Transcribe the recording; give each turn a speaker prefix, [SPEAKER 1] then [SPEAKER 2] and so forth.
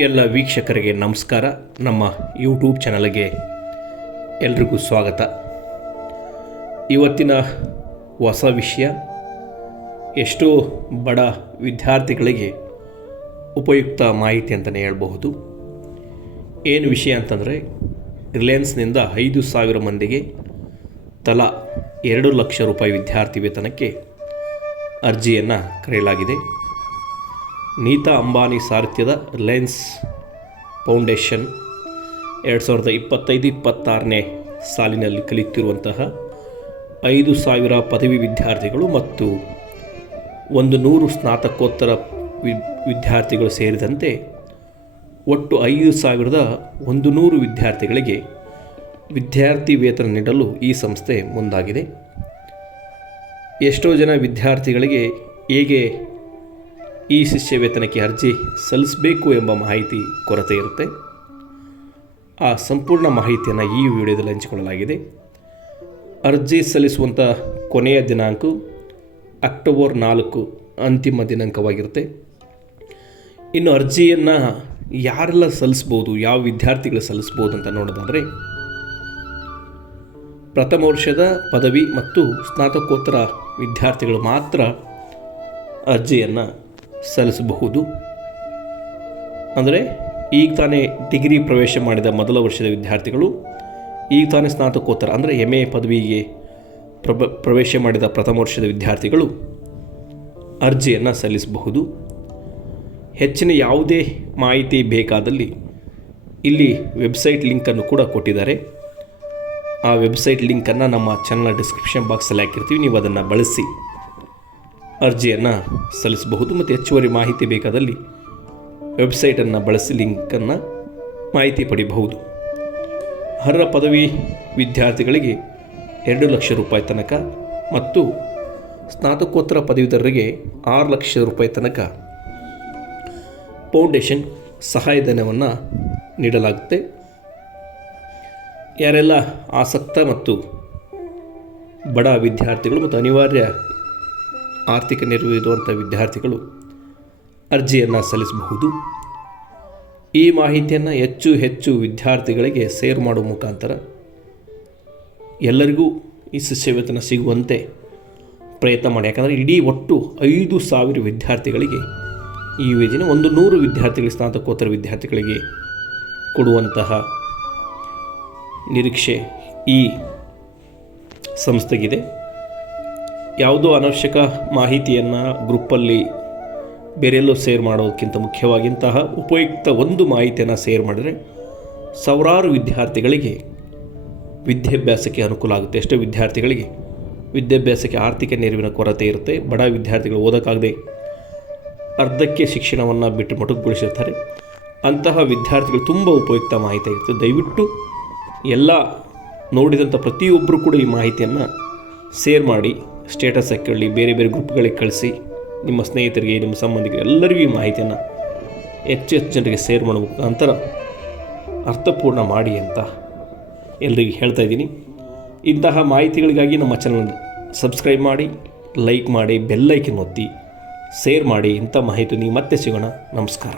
[SPEAKER 1] ಎಲ್ಲ ವೀಕ್ಷಕರಿಗೆ ನಮಸ್ಕಾರ. ನಮ್ಮ ಯೂಟ್ಯೂಬ್ ಚಾನಲ್ಗೆ ಎಲ್ರಿಗೂ ಸ್ವಾಗತ. ಇವತ್ತಿನ ಹೊಸ ವಿಷಯ, ಎಷ್ಟೋ ಬಡ ವಿದ್ಯಾರ್ಥಿಗಳಿಗೆ ಉಪಯುಕ್ತ ಮಾಹಿತಿ ಅಂತಲೇ ಹೇಳಬಹುದು. ಏನು ವಿಷಯ ಅಂತಂದರೆ ರಿಲಯನ್ಸ್ನಿಂದ ಐದು ಸಾವಿರ ಮಂದಿಗೆ ತಲಾ ಎರಡು ಲಕ್ಷ ರೂಪಾಯಿ ವಿದ್ಯಾರ್ಥಿ ವೇತನಕ್ಕೆ ಅರ್ಜಿಯನ್ನು ಕರೆಯಲಾಗಿದೆ. ನೀತಾ ಅಂಬಾನಿ ಸಾರಥ್ಯದ ರಿಲಯನ್ಸ್ ಫೌಂಡೇಶನ್ ಎರಡು ಸಾವಿರದ ಇಪ್ಪತ್ತೈದು ಇಪ್ಪತ್ತಾರನೇ ಸಾಲಿನಲ್ಲಿ ಕಲಿತಿರುವಂತಹ ಐದು ಸಾವಿರ ಪದವಿ ವಿದ್ಯಾರ್ಥಿಗಳು ಮತ್ತು ಒಂದು ನೂರು ಸ್ನಾತಕೋತ್ತರ ವಿದ್ಯಾರ್ಥಿಗಳು ಸೇರಿದಂತೆ ಒಟ್ಟು ಐದು ಸಾವಿರದ ಒಂದು ನೂರು ವಿದ್ಯಾರ್ಥಿಗಳಿಗೆ ವಿದ್ಯಾರ್ಥಿ ವೇತನ ನೀಡಲು ಈ ಸಂಸ್ಥೆ ಮುಂದಾಗಿದೆ. ಎಷ್ಟೋ ಜನ ವಿದ್ಯಾರ್ಥಿಗಳಿಗೆ ಹೇಗೆ ಈ ಶಿಷ್ಯ ವೇತನಕ್ಕೆ ಅರ್ಜಿ ಸಲ್ಲಿಸಬೇಕು ಎಂಬ ಮಾಹಿತಿ ಕೊರತೆ ಇರುತ್ತೆ. ಆ ಸಂಪೂರ್ಣ ಮಾಹಿತಿಯನ್ನು ಈ ವಿಡಿಯೋದಲ್ಲಿ ಹಂಚಿಕೊಳ್ಳಲಾಗಿದೆ. ಅರ್ಜಿ ಸಲ್ಲಿಸುವಂಥ ಕೊನೆಯ ದಿನಾಂಕ ಅಕ್ಟೋಬರ್ ನಾಲ್ಕು ಅಂತಿಮ ದಿನಾಂಕವಾಗಿರುತ್ತೆ. ಇನ್ನು ಅರ್ಜಿಯನ್ನು ಯಾರೆಲ್ಲ ಸಲ್ಲಿಸ್ಬೋದು, ಯಾವ ವಿದ್ಯಾರ್ಥಿಗಳು ಸಲ್ಲಿಸ್ಬೋದು ಅಂತ ನೋಡೋದಾದರೆ, ಪ್ರಥಮ ವರ್ಷದ ಪದವಿ ಮತ್ತು ಸ್ನಾತಕೋತ್ತರ ವಿದ್ಯಾರ್ಥಿಗಳು ಮಾತ್ರ ಅರ್ಜಿಯನ್ನು ಸಲ್ಲಿಸಬಹುದು. ಅಂದರೆ ಈಗ ತಾನೇ ಡಿಗ್ರಿ ಪ್ರವೇಶ ಮಾಡಿದ ಮೊದಲ ವರ್ಷದ ವಿದ್ಯಾರ್ಥಿಗಳು, ಈಗ ತಾನೇ ಸ್ನಾತಕೋತ್ತರ, ಅಂದರೆ ಎಂ ಎ ಪದವಿಗೆ ಪ್ರಭ ಪ್ರವೇಶ ಮಾಡಿದ ಪ್ರಥಮ ವರ್ಷದ ವಿದ್ಯಾರ್ಥಿಗಳು ಅರ್ಜಿಯನ್ನು ಸಲ್ಲಿಸಬಹುದು. ಹೆಚ್ಚಿನ ಯಾವುದೇ ಮಾಹಿತಿ ಬೇಕಾದಲ್ಲಿ ಇಲ್ಲಿ ವೆಬ್ಸೈಟ್ ಲಿಂಕನ್ನು ಕೂಡ ಕೊಟ್ಟಿದ್ದಾರೆ. ಆ ವೆಬ್ಸೈಟ್ ಲಿಂಕನ್ನು ನಮ್ಮ ಚಾನಲ್ ಡಿಸ್ಕ್ರಿಪ್ಷನ್ ಬಾಕ್ಸಲ್ಲಿ ಹಾಕಿರ್ತೀವಿ, ನೀವು ಅದನ್ನು ಬಳಸಿ. ಅರ್ಜಿಯನ್ನು ಸಲ್ಲಿಸಬಹುದು ಮತ್ತು ಹೆಚ್ಚುವರಿ ಮಾಹಿತಿ ಬೇಕಾದಲ್ಲಿ ವೆಬ್ಸೈಟನ್ನು ಬಳಸಿ ಲಿಂಕನ್ನು ಮಾಹಿತಿ ಪಡೆಯಬಹುದು. ಅರ್ಹ ಪದವಿ ವಿದ್ಯಾರ್ಥಿಗಳಿಗೆ ಎರಡು ಲಕ್ಷ ರೂಪಾಯಿ ತನಕ ಮತ್ತು ಸ್ನಾತಕೋತ್ತರ ಪದವೀಧರರಿಗೆ ಆರು ಲಕ್ಷ ರೂಪಾಯಿ ತನಕ ಫೌಂಡೇಶನ್ ಸಹಾಯಧನವನ್ನು ನೀಡಲಾಗುತ್ತೆ. ಯಾರೆಲ್ಲ ಆಸಕ್ತ ಮತ್ತು ಬಡ ವಿದ್ಯಾರ್ಥಿಗಳು ಮತ್ತು ಅನಿವಾರ್ಯ ಆರ್ಥಿಕ ನೆರವು ಇರುವಂಥ ವಿದ್ಯಾರ್ಥಿಗಳು ಅರ್ಜಿಯನ್ನು ಸಲ್ಲಿಸಬಹುದು. ಈ ಮಾಹಿತಿಯನ್ನು ಹೆಚ್ಚು ಹೆಚ್ಚು ವಿದ್ಯಾರ್ಥಿಗಳಿಗೆ ಸೇರ್ ಮಾಡುವ ಮುಖಾಂತರ ಎಲ್ಲರಿಗೂ ಈ ಶಿಷ್ಯವೇತನ ಸಿಗುವಂತೆ ಪ್ರಯತ್ನ ಮಾಡಿ. ಯಾಕಂದರೆ ಇಡೀ ಒಟ್ಟು ಐದು ಸಾವಿರ ವಿದ್ಯಾರ್ಥಿಗಳಿಗೆ ಈ ಯೋಜನೆ, ಒಂದು ನೂರು ವಿದ್ಯಾರ್ಥಿಗಳಿಗೆ ಸ್ನಾತಕೋತ್ತರ ವಿದ್ಯಾರ್ಥಿಗಳಿಗೆ ಕೊಡುವಂತಹ ನಿರೀಕ್ಷೆ ಈ ಸಂಸ್ಥೆಗಿದೆ. ಯಾವುದೋ ಅನವಶ್ಯಕ ಮಾಹಿತಿಯನ್ನು ಗ್ರೂಪಲ್ಲಿ ಬೇರೆಲ್ಲೋ ಸೇರ್ ಮಾಡೋದಕ್ಕಿಂತ ಮುಖ್ಯವಾಗಿಂತಹ ಉಪಯುಕ್ತ ಒಂದು ಮಾಹಿತಿಯನ್ನು ಸೇರ್ ಮಾಡಿದರೆ ಸಾವಿರಾರು ವಿದ್ಯಾರ್ಥಿಗಳಿಗೆ ವಿದ್ಯಾಭ್ಯಾಸಕ್ಕೆ ಅನುಕೂಲ ಆಗುತ್ತೆ. ಎಷ್ಟೋ ವಿದ್ಯಾರ್ಥಿಗಳಿಗೆ ವಿದ್ಯಾಭ್ಯಾಸಕ್ಕೆ ಆರ್ಥಿಕ ನೆರವಿನ ಕೊರತೆ ಇರುತ್ತೆ. ಬಡ ವಿದ್ಯಾರ್ಥಿಗಳು ಓದೋಕ್ಕಾಗದೆ ಅರ್ಧಕ್ಕೆ ಶಿಕ್ಷಣವನ್ನು ಬಿಟ್ಟು ಮೊಟಕುಗೊಳಿಸಿರ್ತಾರೆ. ಅಂತಹ ವಿದ್ಯಾರ್ಥಿಗಳು ತುಂಬ ಉಪಯುಕ್ತ ಮಾಹಿತಿ ಇರುತ್ತೆ ದಯವಿಟ್ಟು ಎಲ್ಲ ನೋಡಿದಂಥ ಪ್ರತಿಯೊಬ್ಬರು ಕೂಡ ಈ ಮಾಹಿತಿಯನ್ನು ಸೇರ್ ಮಾಡಿ. ಸ್ಟೇಟಸ್ ಹಾಕೊಳ್ಳಿ ಬೇರೆ ಬೇರೆ ಗ್ರೂಪ್ಗಳಿಗೆ ಕಳಿಸಿ, ನಿಮ್ಮ ಸ್ನೇಹಿತರಿಗೆ, ನಿಮ್ಮ ಸಂಬಂಧಿಕರು ಎಲ್ಲರಿಗೂ ಈ ಮಾಹಿತಿಯನ್ನು ಹೆಚ್ಚು ಹೆಚ್ಚು ಜನರಿಗೆ ಶೇರ್ ಮಾಡಬೇಕು ಮುಖಾಂತರ ಅರ್ಥಪೂರ್ಣ ಮಾಡಿ ಅಂತ ಎಲ್ರಿಗೂ ಹೇಳ್ತಾ ಇದ್ದೀನಿ. ಇಂತಹ ಮಾಹಿತಿಗಳಿಗಾಗಿ ನಮ್ಮ ಚಾನಲ್ ಸಬ್ಸ್ಕ್ರೈಬ್ ಮಾಡಿ ಲೈಕ್ ಮಾಡಿ ಬೆಲ್ಲೈಕನ್ ಒತ್ತಿ ಶೇರ್ ಮಾಡಿ ಇಂಥ ಮಾಹಿತಿ ನೀವು ಮತ್ತೆ ಸಿಗೋಣ. ನಮಸ್ಕಾರ.